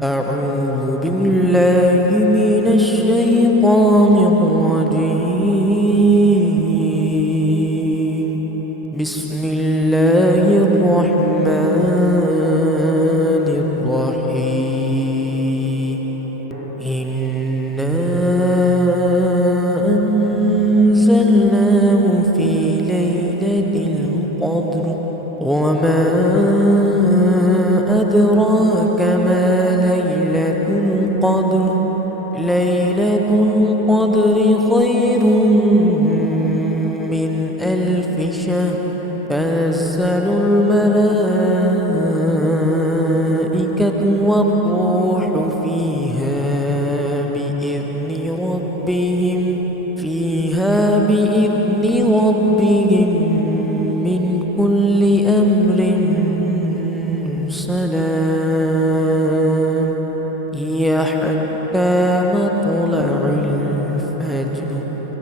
أعوذ بالله من الشيطان الرجيم. بسم الله الرحمن الرحيم. إنا أنزلناه في ليلة القدر وما أدراك ما ليلة القدر. ليلة القدر خير من 1000 شهر. تنزل الملائكة والروح فيها بإذن ربهم من كل أمر سلام. هي حتى